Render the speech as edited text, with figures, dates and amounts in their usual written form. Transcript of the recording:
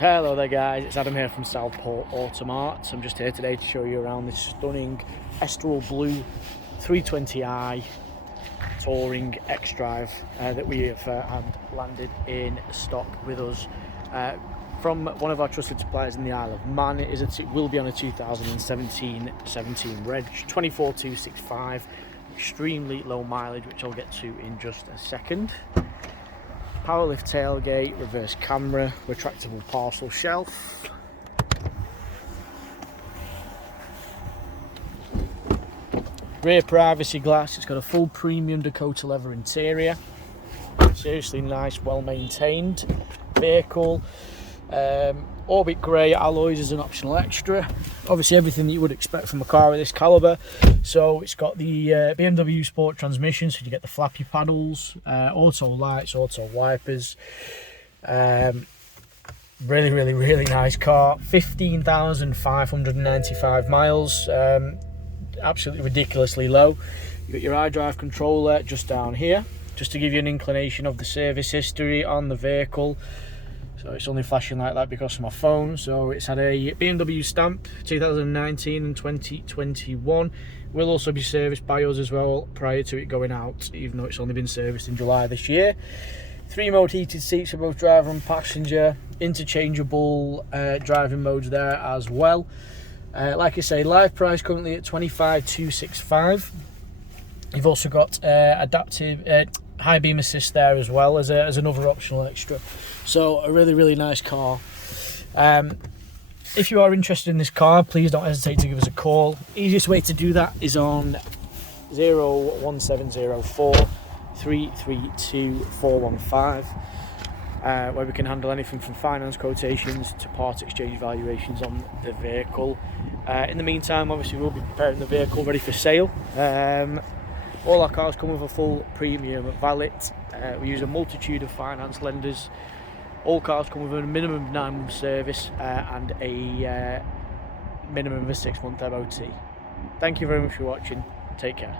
Hello there guys, it's Adam here from Southport Automart. I'm just here today to show you around this stunning Esteril Blue 320i Touring xDrive that we have had landed in stock with us from one of our trusted suppliers in the Isle of Man. It will be on a 2017 reg, 24265, extremely low mileage, which I'll get to in just a second. Power lift tailgate, reverse camera, retractable parcel shelf. Rear privacy glass. It's got a full premium Dakota leather interior. Seriously nice, well maintained vehicle. Orbit grey alloys is an optional extra. Obviously everything that you would expect from a car of this calibre. So it's got the BMW Sport transmission, so you get the flappy paddles, auto lights, auto wipers. Really nice car. 15,595 miles. Absolutely ridiculously low. You've got your iDrive controller just down here, just to give you an inclination of the service history on the vehicle. So it's only flashing like that because of my phone. So it's had a BMW stamp 2019 and 2021. Will also be serviced by us as well prior to it going out, even though it's only been serviced in July this year. 3-mode heated seats for both driver and passenger. Interchangeable driving modes there as well. Like I say, live price currently at 25,265. You've also got adaptive high beam assist there as well as another optional extra. So a really nice car. If you are interested in this car, please don't hesitate to give us a call. Easiest way to do that is on 01704 332 415, where we can handle anything from finance quotations to part exchange valuations on the vehicle. In the meantime, obviously we'll be preparing the vehicle ready for sale. All our cars come with a full premium valet. We use a multitude of finance lenders. All cars come with a minimum of 9-month service and a minimum of a 6-month MOT. Thank you very much for watching. Take care.